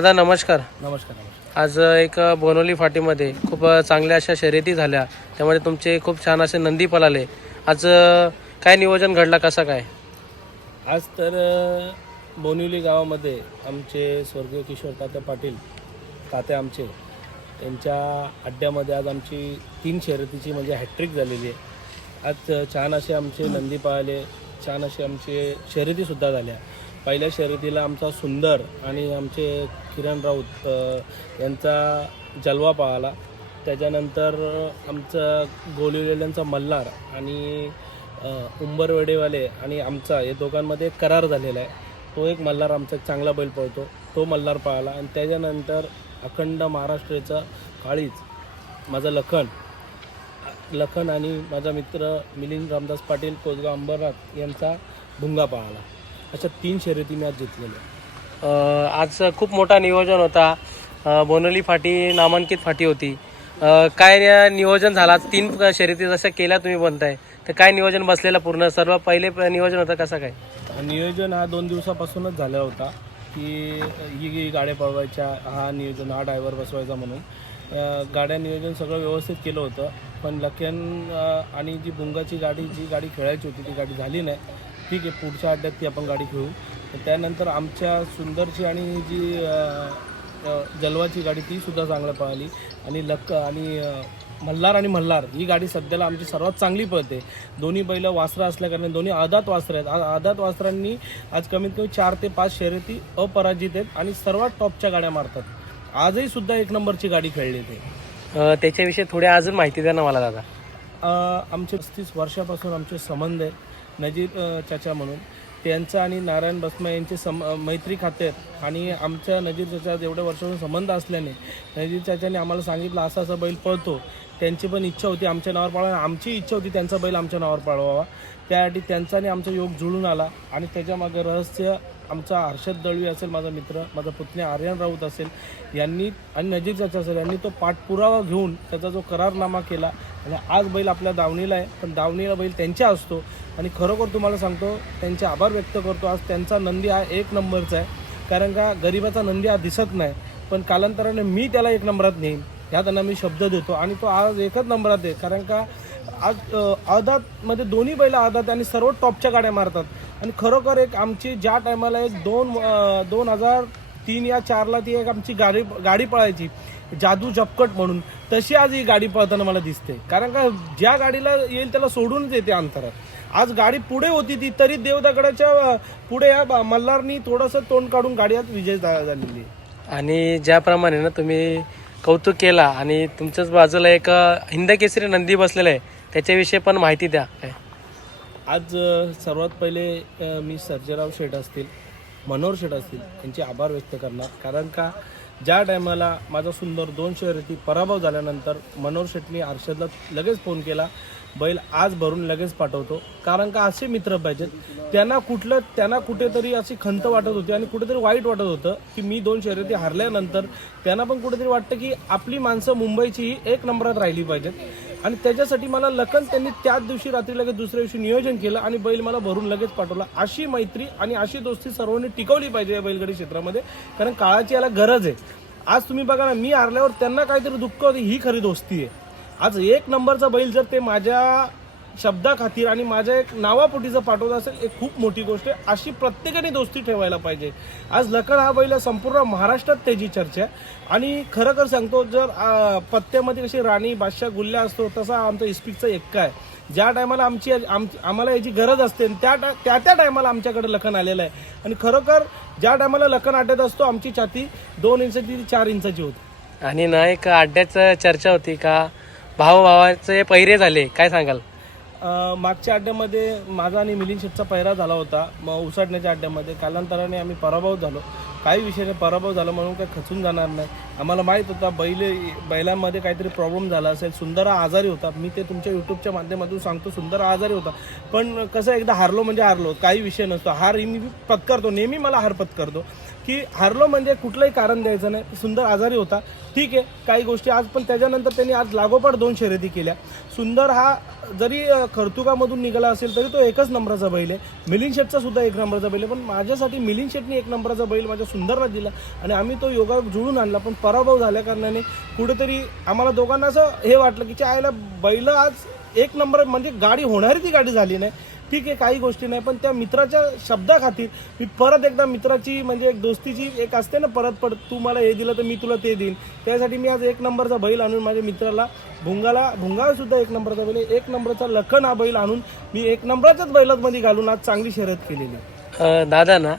दादा नमस्कार. नमस्कार नमस्कार. आज एक बोनोली फाटीमध्ये खूप चांगल्या अशा शर्यती झाल्या. त्यामध्ये तुमचे खूप छान असे नंदी पळाले. आज काय नियोजन घडला कसा काय? आज तर बोनिवली गावामध्ये आमचे स्वर्गीय किशोर तात्या पाटील तात्या आमचे यांच्या अड्ड्यामध्ये आज आमची तीन शर्यतीची म्हणजे हॅट्रिक झालेली आहे. आज छान असे आमचे नंदी पाळले छान असे आमचे शर्यतीसुद्धा झाल्या. पहिल्या शर्यतीला आमचा सुंदर आणि आमचे किरण राऊत यांचा जलवा पाळाला. त्याच्यानंतर आमचा गोलिवलेल्यांचा मल्हार आणि उंबरवेडेवाले आणि आमचा या दोघांमध्ये एक करार झालेला आहे. तो एक मल्हार आमचा एक चांगला बैल पळतो. तो मल्हार पाळाला आणि त्याच्यानंतर अखंड महाराष्ट्राचा काळीच माझा लखन लखन आणि माझा मित्र मिलिंद रामदास पाटील कोसगाव अंबरनाथ यांचा भुंगा पाळला. अशा तीन शर्यती मी आज जिंकलेल्या आज खूप मोठा नियोजन होता. बोनोली फाटी नामांकित फाटी होती. काय नियोजन झाला? आज तीन शर्यती जशा केल्या तुम्ही बनताय तर काय नियोजन बसलेलं पूर्ण? सर्व पहिले नियोजन होतं कसं काय नियोजन हा दोन दिवसापासूनच झाला होता की ही गाड्या पळवायच्या हा नियोजन हा ड्रायव्हर बसवायचा म्हणून. गाड्या नियोजन सगळं व्यवस्थित केलं होतं पण लक्यान अं, आणि जी बुंगाची गाडी जी गाडी खेळायची होती ती गाडी झाली नाही. ठीक आहे पुढच्या अड्ड्यात ती आपण गाडी घेऊ. त्यानंतर आमच्या सुंदरची आणि जी जलवाची गाडी ती सुद्धा चांगलं पळाली. आणि लक्क आणि मल्हार आणि मल्हार ही गाडी सध्याला आमची सर्वात चांगली पळते. दोन्ही बैल वासरा असल्याकारणाने दोन्ही आदात वासरं आहेत. आदात वासरांनी आज कमीत कमी चार ते पाच शर्यती अपराजित आहेत आणि सर्वात टॉपच्या गाड्या मारतात. आजही सुद्धा एक नंबरची गाडी खेळली ते. त्याच्याविषयी थोडी अजून माहिती द्या ना मला दादा. आमचे पस्तीस वर्षापासून आमचे संबंध आहेत नजीब चाचा म्हणून. त्यांचा आणि नारायण बसमा यांचे सम मैत्री खात्यात आणि आमच्या नजीर चाचा एवढ्या वर्षापासून संबंध असल्याने नजीर चाचाने आम्हाला सांगितलं असा असा बैल पळतो. त्यांची पण इच्छा होती आमच्या नावावर पाळवा. आमची इच्छा होती त्यांचा बैल आमच्या नावावर पाळवावा. त्यासाठी त्यांचा आणि आमचा योग जुळून आला. आणि त्याच्यामागे रहस्य आमचा हर्षद दळवी असेल माझा मित्र माझा पुतण्या आर्यन राऊत असेल यांनी आणि नजीर चाचा असेल यांनी तो पाठपुरावा घेऊन त्याचा जो करारनामा केला. आणि आज बैल आपल्या दावणीला आहे पण दावणीला बैल त्यांच्या असतो. आणि खरोखर तुम्हाला सांगतो त्यांचे आभार व्यक्त करतो. आज त्यांचा नंदी हा एक नंबरचा आहे. कारण का गरिबाचा नंदी हा दिसत नाही. पण कालांतराने मी त्याला एक नंबरात नेईन. ह्या त्यांना मी शब्द देतो. आणि तो आज एकच नंबरात आहे. कारण का आज अ, आदातमध्ये दोन्ही बैल आदात आणि सर्व टॉपच्या गाड्या मारतात. आणि खरोखर एक आमची ज्या टायमाला एक दोन दोन हजार तीन या चारला ती एक आमची गाडी गाडी पळायची. जादू जपकट म्हणून. तशी आज ही गाडी पळताना मला दिसते. कारण का ज्या गाडीला येईल त्याला सोडूनच येते अंतरात आज गाडी पुढे होती ती तरी देवदगडाच्या पुढे या मल्हारनी थोडंसं तोंड काढून गाडी आज विजय झालेली आणि ज्याप्रमाणे ना तुम्ही कौतुक केला आणि तुमच्याच बाजूला एक हिंद केसरी नंदी बसलेला आहे. त्याच्याविषयी पण माहिती द्या. काय? आज सर्वात पहिले मी सर्जेराव शेठ असतील मनोहर शेठ असतील यांचे आभार व्यक्त करणार. कारण का ज्या टायमाला माझा सुंदर दोन शर्यती पराभव झाल्यानंतर मनोहर शेठनी हर्षदला लगेच फोन केला बैल आज भरून लगेच पाठवतो. कारण का असे मित्र पाहिजेत. त्यांना कुठलं त्यांना कुठेतरी अशी खंत वाटत होती आणि कुठेतरी वाईट वाटत होतं की मी दोन शर्यती हारल्यानंतर त्यांना पण कुठेतरी वाटतं की आपली माणसं मुंबईची ही एक नंबरात राहिली पाहिजेत. आणि त्याच्यासाठी मला लखन त्यांनी त्याच दिवशी रात्री लगेच दुसऱ्या दिवशी नियोजन केलं आणि बैल मला भरून लगेच पाठवला. अशी मैत्री आणि अशी दोस्ती सर्वांनी टिकवली पाहिजे या बैलगाडी क्षेत्रामध्ये. कारण काळाची याला गरज आहे. आज तुम्ही बघा ना मी हारल्यावर त्यांना काहीतरी दुःख होते ही खरी दोस्ती आहे. आज एक नंबरचा बैल जर ते माझ्या शब्दाखातीर आणि माझ्या एक नावापोटी जर पाठवत असेल एक खूप मोठी गोष्ट आहे. अशी प्रत्येकाने दोस्ती ठेवायला पाहिजे. आज लखन हा बैल संपूर्ण महाराष्ट्रात त्याची चर्चा आहे. आणि खरं खर सांगतो जर पत्त्यामध्ये कशी राणी बादशाह गुल्ल्या असतो तसा आमचा इस्पिकचा एक्का आहे. ज्या टायमाला आमची आम आम्हाला याची गरज असते आणि त्या त्या त्या टायमाला आमच्याकडे लखन आलेलं आहे. आणि खरोखर ज्या टायमाला लखन अड्ड्यात असतो आमची छाती दोन इंचाची ती चार इंचाची होती. आणि ना एक अड्ड्याचं चर्चा होती का? भावभावाचे पहिरे झाले काय सांगाल? अ, मागच्या अड्ड्यामध्ये माझा आणि मिलिंद शेटचा पहिरा झाला होता. मग उसाटण्याच्या अड्ड्यामध्ये कालांतराने आम्ही पराभव झालो. काही विषयाने पराभव झाला म्हणून काही खचून जाणार नाही. आम्हाला माहीत होता बैल बैलांमध्ये काहीतरी प्रॉब्लेम झाला असेल. सुंदर हा आजारी होता. मी ते तुमच्या यूट्यूबच्या माध्यमातून सांगतो सुंदर आजारी होता. पण कसं एकदा हारलो म्हणजे हारलो काही विषय नसतो. हार ही मी पत्करतो. नेहमी मला हार पत्करतो. की हारलो म्हणजे कुठलंही कारण द्यायचं नाही. सुंदर आजारी होता. ठीक आहे काही गोष्टी आज पण त्याच्यानंतर त्यांनी आज लागोपाठ दोन शर्यती केल्या. सुंदर हा जरी खर्तुकामधून निघाला असेल तरी तो एकच नंबराचा बैल आहे. मिलिंद शेटचा सुद्धा एक नंबरचा बैल आहे. पण माझ्यासाठी मिलिंद शेटनी एक नंबराचा बैल माझ्या सुंदरला दिला. आणि आम्ही तो योगा जुळून आणला पण पराभव झाल्या कारणाने कुठेतरी आम्हाला दोघांना असं हे वाटलं की आईला बैल आज एक नंबर म्हणजे गाडी होणारी ती गाडी झाली नाही. ठीक आहे काही गोष्टी नाही पण त्या मित्राच्या शब्दाखातीर मी परत एकदा मित्राची म्हणजे एक दोस्तीची एक असते ना परत पड तू मला हे दिलं तर मी तुला ते देईन. त्यासाठी मी आज एक नंबरचा बैल आणून माझ्या मित्राला भुंगाला भुंगाला सुद्धा एक नंबरचा बैल एक नंबरचा लखन हा बैल आणून मी एक नंबरच्याच बैलामध्ये घालून आज चांगली शर्यत केलेली आहे. दादा ना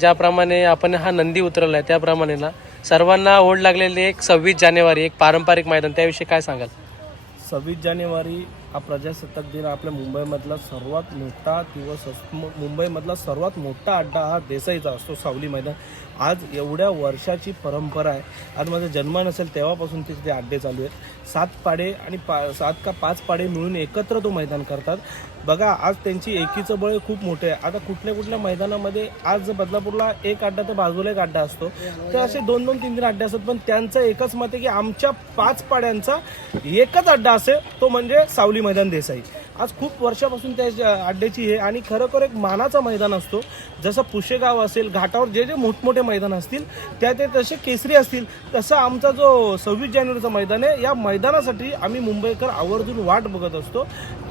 ज्याप्रमाणे आपण हा नंदी उतरवलाय त्याप्रमाणे ना सर्वांना ओढ लागलेली एक सव्वीस जानेवारी एक पारंपरिक मैदान. त्याविषयी काय सांगाल? सव्वीस जानेवारी हा प्रजासत्ताक दिन आपल्या मुंबईमधला सर्वात मोठा दिवस असतो मुंबईमधला सर्वात मोठा अड्डा हा देसाईचा असतो सावली मैदान. आज एवढ्या वर्षाची परंपरा आहे. आज माझा जन्म नसेल तेव्हापासून तिथे ते अड्डे चालू आहेत. सात पाडे आणि पा सात का पाच पाडे मिळून एकत्र तो मैदान करतात. बघा आज त्यांची एकीचं बळ खूप मोठे आहे. आता कुठल्या कुठल्या मैदानामध्ये आज बदलापूरला एक अड्डा तर बाजूला एक अड्डा असतो. तर असे दोन दोन तीन तीन अड्डे असतात पण त्यांचं एकच मत आहे की आमच्या पाच पाड्यांचा एकच अड्डा असेल तो म्हणजे सावली मैदान देसाई. आज खूप वर्षापासून त्या अड्ड्याची हे आणि खरोखर एक मानाचा मैदान असतो. जसं पुशेगाव असेल घाटावर जे जे मोठमोठे मैदान असतील त्या ते तसे केसरी असतील तसं आमचा जो सव्वीस जानेवारीचं मैदान आहे या मैदानासाठी आम्ही मुंबईकर आवर्जून वाट बघत असतो.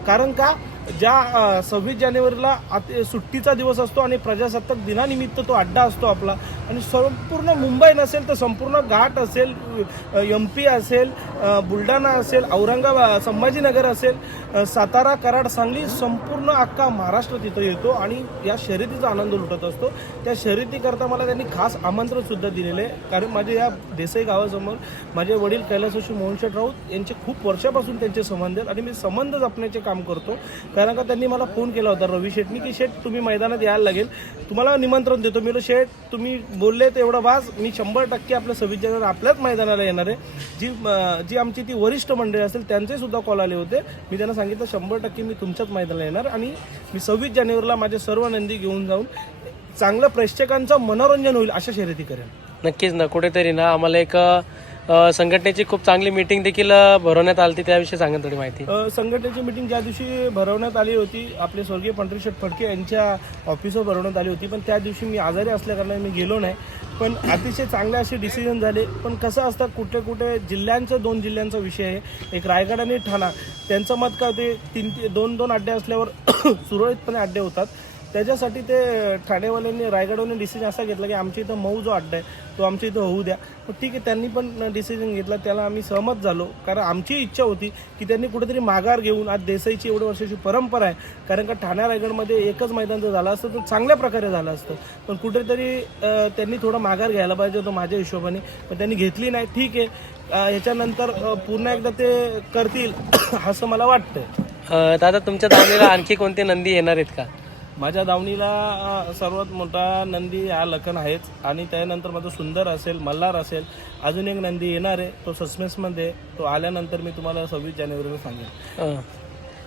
कारण का? ज्या सव्वीस जानेवारीला आत- सुट्टीचा दिवस असतो आणि प्रजासत्ताक दिनानिमित्त तो अड्डा असतो आपला. आणि संपूर्ण मुंबई नसेल तर संपूर्ण घाट असेल एम पी असेल बुलढाणा असेल औरंगाबाद संभाजीनगर असेल सातारा कराड सांगली संपूर्ण अख्खा महाराष्ट्र तिथं येतो आणि या शर्यतीचा आनंद लुटत असतो. त्या शर्यतीकरता मला त्यांनी खास आमंत्रणसुद्धा दिलेलं आहे. कारण माझे या देसाई गावासमोर माझे वडील कैलासोशी मोहनशेठ राऊत यांचे खूप वर्षापासून त्यांचे संबंध आहेत आणि मी संबंध जपण्याचे काम करतो. कारण का त्यांनी मला फोन केला होता रवी शेठनी की शेठ तुम्ही मैदानात यायला लागेल. तुम्हाला निमंत्रण देतो. मी म्हणलं, शेठ तुम्ही बोलले तेवढं वाज. मी शंभर टक्के आपल्या सव्वीस जानेवारी आपल्याच मैदानाला येणार आहे. जी जी आमची ती वरिष्ठ मंडळी असेल त्यांचे सुद्धा कॉल आले होते. मी त्यांना सांगितलं शंभर टक्के मी तुमच्याच मैदानाला येणार आणि मी सव्वीस जानेवारीला माझे सर्व नंदी घेऊन जाऊन चांगलं प्रेक्षकांचं मनोरंजन होईल अशा शर्यती करेन. नक्कीच ना. कुठेतरी ना आम्हाला एक संघटनेची खूप चांगली मीटिंग देखील भरवण्यात आली होती त्याविषयी सांगा थोडी माहिती. संघटनेची मीटिंग ज्या दिवशी भरवण्यात आली होती आपले स्वर्गीय पंढरीशेठ फडके यांच्या ऑफिसवर भरवण्यात आली होती पण त्या दिवशी मी आजारी असल्याकारणाने मी गेलो नाही. पण अतिशय चांगले असे डिसिजन झाले. पण कसं असतं कुठे कुठे जिल्ह्यांचं दोन जिल्ह्यांचा विषय आहे. एक रायगड आणि ठाणा त्यांचं मत काय होते तीन दोन दोन अड्डे असल्यावर सुरळीतपणे अड्डे होतात. त्याच्यासाठी ते ठाणेवाल्यांनी रायगडवाल्यांनी डिसिजन असा घेतला की आमच्या इथं मऊ जो अड्डा आहे तो आमच्या इथं होऊ द्या. पण ठीक आहे त्यांनी पण डिसिजन घेतला त्याला आम्ही सहमत झालो. कारण आमची इच्छा होती की त्यांनी कुठेतरी माघार घेऊन आज देसाईची एवढ्या वर्षाची परंपरा आहे. कारण का ठाण्या रायगडमध्ये एकच मैदान जर झालं असतं तर चांगल्या प्रकारे झालं असतं. पण कुठेतरी त्यांनी थोडा माघार घ्यायला पाहिजे होतं माझ्या हिशोबाने. पण त्यांनी घेतली नाही. ठीक आहे. ह्याच्यानंतर पूर्ण पुन्हा एकदा ते करतील असं मला वाटतं दादा तुमच्या दावणीला आणखी कोणते नंदी येणार आहेत का? माझ्या दावणीला सर्वात मोठा नंदी हा लखन आहेच. आणि त्यानंतर माझं सुंदर असेल मल्हार असेल अजून एक नंदी येणार आहे. तो सस्पेन्समध्ये आहे. तो आल्यानंतर मी तुम्हाला सव्वीस जानेवारीला सांगेन.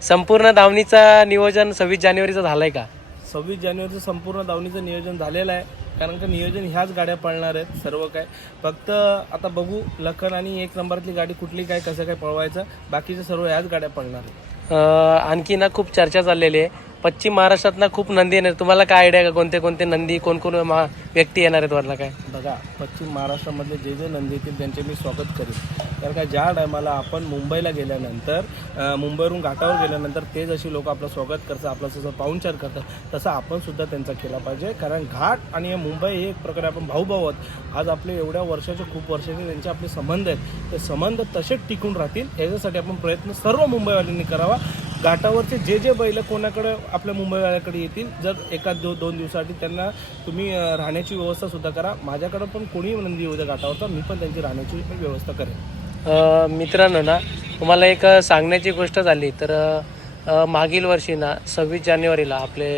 संपूर्ण दावणीचा नियोजन सव्वीस जानेवारीचा झालाय का? सव्वीस जानेवारीचं संपूर्ण दावणीचं नियोजन झालेलं आहे. कारण का नियोजन ह्याच गाड्या पळणार आहेत सर्व काय. फक्त आता बघू लखन आणि एक नंबरातली गाडी कुठली काय कसं काय पळवायचं. बाकीच्या सर्व ह्याच गाड्या पळणार आहेत. आणखी ना खूप चर्चा चाललेली आहे. पश्चिम महाराष्ट्रात ना खूप नंदी येणार. तुम्हाला काय आयडिया का? कोणते कोणते नंदी कोण कोण मा- व्यक्ती येणार आहेत वरला काय? बघा पश्चिम महाराष्ट्रामधले जे जे नंदी येतील त्यांचे मी स्वागत करेन. कारण का ज्या टायमाला आपण मुंबईला गेल्यानंतर मुंबईवरून घाटावर गेल्यानंतर ते जशी लोक आपलं स्वागत करतात आपलं जसं पाहुणचार करतात तसं आपण सुद्धा त्यांचा केला पाहिजे. कारण घाट आणि मुंबई हे एक प्रकारे आपण भाऊभाऊ आहोत. आज आपले एवढ्या वर्षाचे खूप वर्षाचे त्यांचे आपले संबंध आहेत. ते संबंध तसेच टिकून राहतील. याच्यासाठी आपण प्रयत्न सर्व मुंबईवाल्यांनी करावा. घाटावरचे जे जे बैल कोणाकडे आपल्या मुंबईवाल्याकडे येतील जर एका दो दोन दिवसासाठी त्यांना तुम्ही राहण्याची व्यवस्था सुद्धा करा. माझ्याकडे पण कोणी नंदी येऊ द्या घाटावरचा मी पण त्यांची राहण्याची व्यवस्था करेन. मित्रांनो ना तुम्हाला एक सांगण्याची गोष्ट झाली तर मागील वर्षी ना सव्वीस जानेवारीला आपले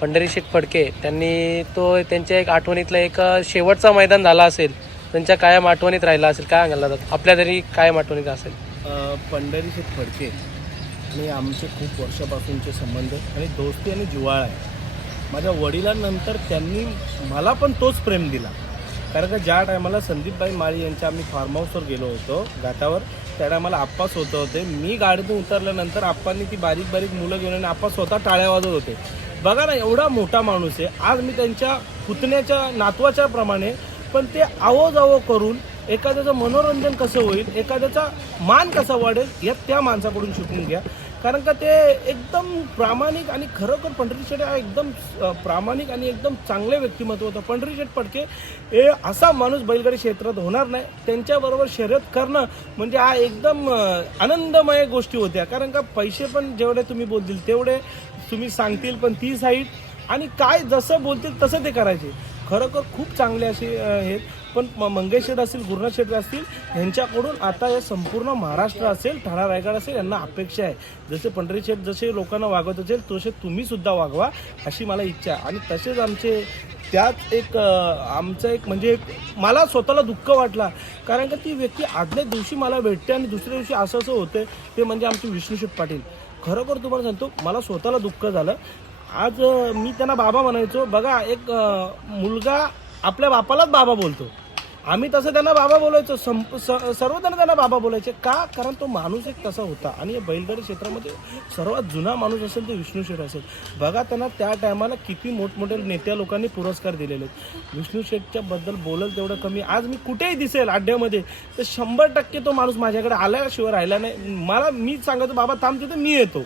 पंढरीशेठ फडके त्यांनी तो त्यांच्या एक आठवणीतला एक शेवटचा मैदान झाला असेल त्यांच्या कायम आठवणीत राहिला असेल काय सांगायला जात आपल्या तरी कायम आठवणीत असेल. अं, पंढरीशेठ फडके. आणि आमचे खूप वर्षापासूनचे संबंध आणि दोस्ती आणि जिवाळ आहे. माझ्या वडिलांनंतर त्यांनी मला पण तोच प्रेम दिला. कारण का ज्या टायमाला संदीपबाई माळी यांच्या आम्ही फार्म हाऊसवर गेलो होतो घाटावर त्या टायमाला आप्पा स्वतः होते. मी गाडीतून उतरल्यानंतर आप्पांनी ती बारीक बारीक मुलं घेऊन आणि आप्पा स्वतः टाळ्या वाजत होते. बघा ना एवढा मोठा माणूस आहे. आज मी त्यांच्या पुतण्याच्या नातवाच्या प्रमाणे पण ते आवो जावो करून एखाद्याचं मनोरंजन कसं होईल एखाद्याचा मान कसा वाढेल या त्या माणसाकडून शिकून घ्या. कारण का ते एकदम प्रामाणिक आणि खरोखर पंढरी शेट हा एकदम प्रामाणिक आणि एकदम चांगले व्यक्तिमत्व होतं. पंढरी शेठ पडके हे असा माणूस बैलगाडी क्षेत्रात होणार नाही. त्यांच्याबरोबर शर्यत करणं म्हणजे हा एकदम आनंदमय गोष्टी होत्या. कारण का पैसे पण जेवढे तुम्ही बोलतील तेवढे तुम्ही सांगतील पण ती साईड आणि काय जसं बोलतील तसं ते करायचे. खरोखर खूप चांगले असे आहेत पण म- मंगेश असतील गुरुनाथ शेठ असतील यांच्याकडून आता या संपूर्ण महाराष्ट्र असेल ठाणा रायगड असेल यांना अपेक्षा आहे. जसे पंढरी शेठ जसे लोकांना वागवत असेल तसे तुम्ही सुद्धा वागवा अशी मला इच्छा आहे. आणि तसेच आमचे त्यात एक आमचं एक म्हणजे एक मला स्वतःला दुःख वाटला. कारण का ती व्यक्ती आदल्या दिवशी मला भेटते आणि दुसऱ्या दिवशी असं असं होते ते म्हणजे आमचे विष्णुशेठ पाटील. खरोखर तुम्हाला सांगतो मला स्वतःला दुःख झालं. आज मी त्यांना बाबा म्हणायचो बघा एक मुलगा आपल्या बापालाच बाबा बोलतो. आम्ही तसं त्यांना बाबा बोलायचो. संप स- सर्वजण त्यांना बाबा बोलायचे. का? कारण तो माणूस एक तसा होता. आणि या बैलगाडी क्षेत्रामध्ये सर्वात जुना माणूस असेल तो विष्णू शेठ असेल. बघा त्यांना त्या टायमाला किती मोठमोठ्या नेत्या लोकांनी पुरस्कार दिलेले आहेत. विष्णू शेठच्या बद्दल बोलल तेवढं कमी. आज मी कुठेही दिसेल अड्ड्यामध्ये तर शंभर टक्के तो माणूस माझ्याकडे आल्याशिवाय राहिला नाही. मला मी सांगतो बाबा थांब तिथे मी येतो.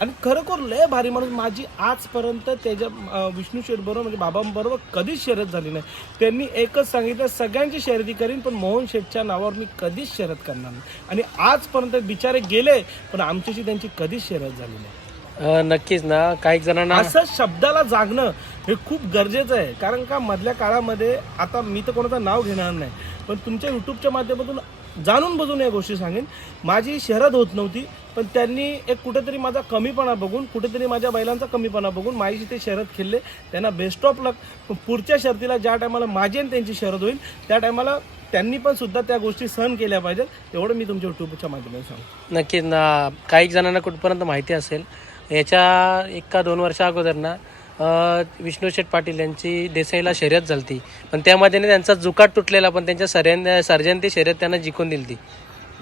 आणि खरोखर लय भारी माणूस. माझी आजपर्यंत त्याच्या विष्णू शेठ बरोबर म्हणजे बाबांबरोबर कधीच शर्यत झाली नाही. त्यांनी एकच सांगितलं सगळ्यांची शर्यती करीन पण मोहन शेठच्या नावावर मी कधीच शर्यत करणार नाही. आणि आजपर्यंत बिचारे गेले पण आमच्याशी त्यांची कधीच शर्यत झाली नाही. नक्कीच ना. काही जणांना असं शब्दाला जागणं हे खूप गरजेचं आहे. कारण का मधल्या काळामध्ये आता मी तर कोणाचं नाव घेणार नाही पण तुमच्या युट्यूबच्या माध्यमातून जाणून बजून या गोष्टी सांगेन. माझी शहरात होत नव्हती पण त्यांनी एक कुठेतरी माझा कमीपणा बघून कुठेतरी माझ्या बैलांचा कमीपणा बघून माझी ते शर्यत खेळले त्यांना बेस्ट ऑफ लक पुढच्या शर्तीला ज्या टायमाला माझी आणि त्यांची शर्यत होईल त्या टायमाला त्यांनी पण सुद्धा त्या गोष्टी सहन केल्या पाहिजेत. एवढं मी तुमच्या युट्यूबच्या माध्यमातून सांगतो. नक्कीच ना काही जणांना कुठपर्यंत माहिती असेल याच्या एक का दोन वर्षा अगोदर ना विष्णू शेठ पाटील यांची देसाईला शर्यत झालती. पण त्यामध्ये ना त्यांचा जुकाट तुटलेला पण त्यांच्या सर्जन सर्जन ती शर्यत त्यांना जिंकून दिली ती.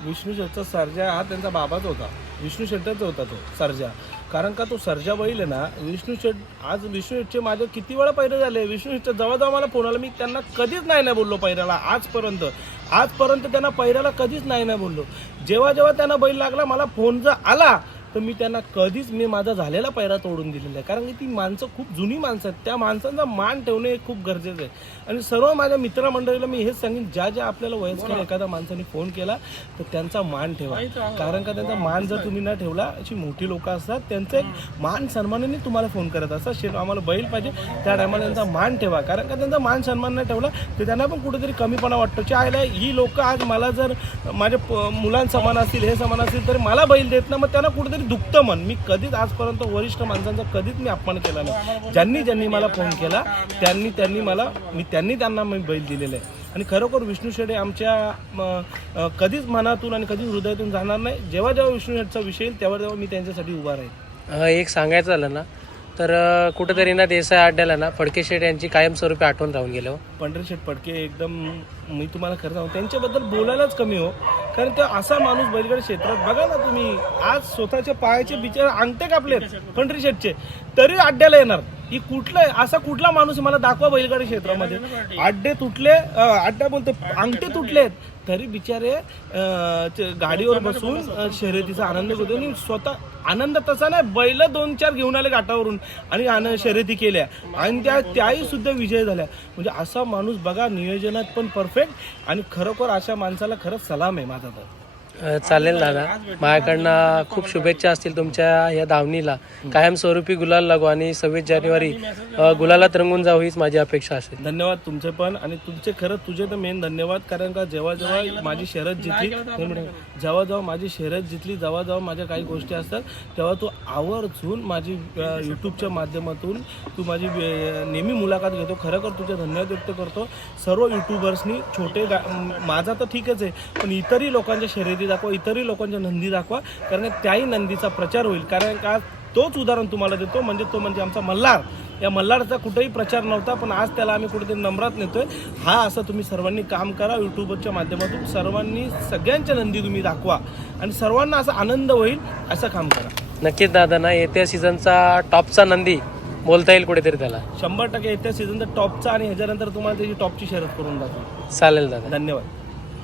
विष्णू शेठचा सर्जा हा त्यांचा बाबाच होता. विष्णू शेट्टाचा होता तो सर्जा. कारण का तो सर्जा बैल आहे ना विष्णू शेठ आज विष्णू शेठचे माझे किती वेळा पैरे झाले? विष्णू शेठच्या जवळजवळ मला फोन आला मी त्यांना कधीच नाही ना बोललो पैऱ्याला आजपर्यंत. आजपर्यंत त्यांना पैऱ्याला कधीच नाही ना बोललो. जेव्हा जेव्हा त्यांना बैल लागला मला फोन जर आला तर मी त्यांना कधीच मी माझा झालेला पैरा तोडून दिलेला आहे. कारण की ती माणसं खूप जुनी माणसं आहेत. त्या माणसांचा मान ठेवणे हे खूप गरजेचं आहे. आणि सर्व माझ्या मित्रमंडळीला मी हेच सांगेन ज्या ज्या आपल्याला वयस्कर एखाद्या माणसाने फोन केला तर त्यांचा मान ठेवा. कारण का त्यांचा मान जर तुम्ही न ठेवला अशी मोठी लोक असतात त्यांचं एक मान सन्मानाने तुम्हाला फोन करत असतात. शेत आम्हाला बैल पाहिजे त्या टायमाला त्यांचा मान ठेवा. कारण का त्यांचा मान सन्मान नाही ठेवला तर त्यांना पण कुठेतरी कमीपणा वाटतो. की आयला ही लोक आज मला जर माझ्या मुलांसमान असतील हे समान असतील तर मला बैल देत ना मग त्यांना कुठेतरी दुखतं मन. मी कधीच आजपर्यंत वरिष्ठ माणसांचा कधीच मी अपमान केला नाही. ज्यांनी ज्यांनी मला फोन केला त्यांनी त्यांनी मला मी त्यांनी त्यांना मी बैल दिलेला आहे. आणि खरोखर विष्णू शेडे आमच्या म, कधीच मनातून आणि कधीच हृदयातून जाणार नाही. जेव्हा जेव्हा विष्णू शेठचा विषय येईल तेव्हा तेव्हा मी त्यांच्यासाठी उभा राहील एक सांगायचं झालं ना तर कुठेतरी ना देसाई अड्ड्याला ना फडके शेठ यांची कायमस्वरूपी आठवण राहून गेलो हो. पंढरी शेठ फडके एकदम मी तुम्हाला खरं सांगू त्यांच्याबद्दल बोलायलाच कमी हो. कारण तो असा माणूस बैलगाडी क्षेत्रात बघा ना तुम्ही आज स्वतःच्या पायाचे बिचार अंगठे कापलेत पंढरी शेठचे तरी अड्ड्याला येणार. ही कुठलं असा कुठला माणूस मला दाखवा बैलगाडी क्षेत्रामध्ये. अड्डे तुटले अड्डा बोलतो अंगठे तुटलेत. तरी बिचारे गाडीवर बसून शर्यतीचा आनंद घेतो आणि स्वतः आनंद तसा नाही बैल दोन चार घेऊन आले घाटावरून आणि शर्यती केल्या. आणि त्या त्याही सुद्धा विजय झाल्या. म्हणजे असा माणूस बघा नियोजनात पण परफेक्ट आणि खरोखर अशा माणसाला खरंच सलाम आहे माझा तर. चालेल दादा. माझ्याकडनं खूप शुभेच्छा असतील तुमच्या या धावणीला. कायमस्वरूपी गुलाल लागू आणि सव्वीस जानेवारी गुलाला गुलालात रंगून जाऊ हीच माझी अपेक्षा असेल. धन्यवाद तुमचे पण आणि तुमचे खरंच तुझे तर मेन धन्यवाद कारण का जेव्हा जेव्हा माझी शर्यत जिंकली जेव्हा जेव्हा माझी शर्यत जितली जेव्हा जेव्हा माझ्या काही गोष्टी असतात तेव्हा तू आवर्जून माझी यूट्यूबच्या माध्यमातून तू माझी नेहमी मुलाखत घेतो. खरोखर तुझे धन्यवाद व्यक्त करतो. सर्व युट्यूबर्सनी छोटे गा माझा तर ठीकच आहे पण इतरही लोकांच्या शर्यती दाखवा इतरही लोकांच्या नंदी दाखवा कारण त्याही नंदीचा प्रचार होईल. कारण का तोच उदाहरण तुम्हाला देतो म्हणजे तो म्हणजे आमचा मल्हार. या मल्हारचा कुठेही प्रचार नव्हता पण आज त्याला आम्ही कुठेतरी नम्रात नेतोय. हा असं तुम्ही सर्वांनी काम करा युट्यूबच्या माध्यमातून सर्वांनी सगळ्यांच्या नंदी तुम्ही दाखवा. आणि सर्वांना असा आनंद होईल असं काम करा. नक्कीच दादा ना येत्या सीझनचा टॉपचा नंदी बोलता येईल कुठेतरी त्याला. शंभर टक्के येत्या सीझनचा टॉपचा आणि ह्याच्यानंतर तुम्हाला त्याची टॉपची शर्यत करून दाखवू. चालेल दादा. धन्यवाद.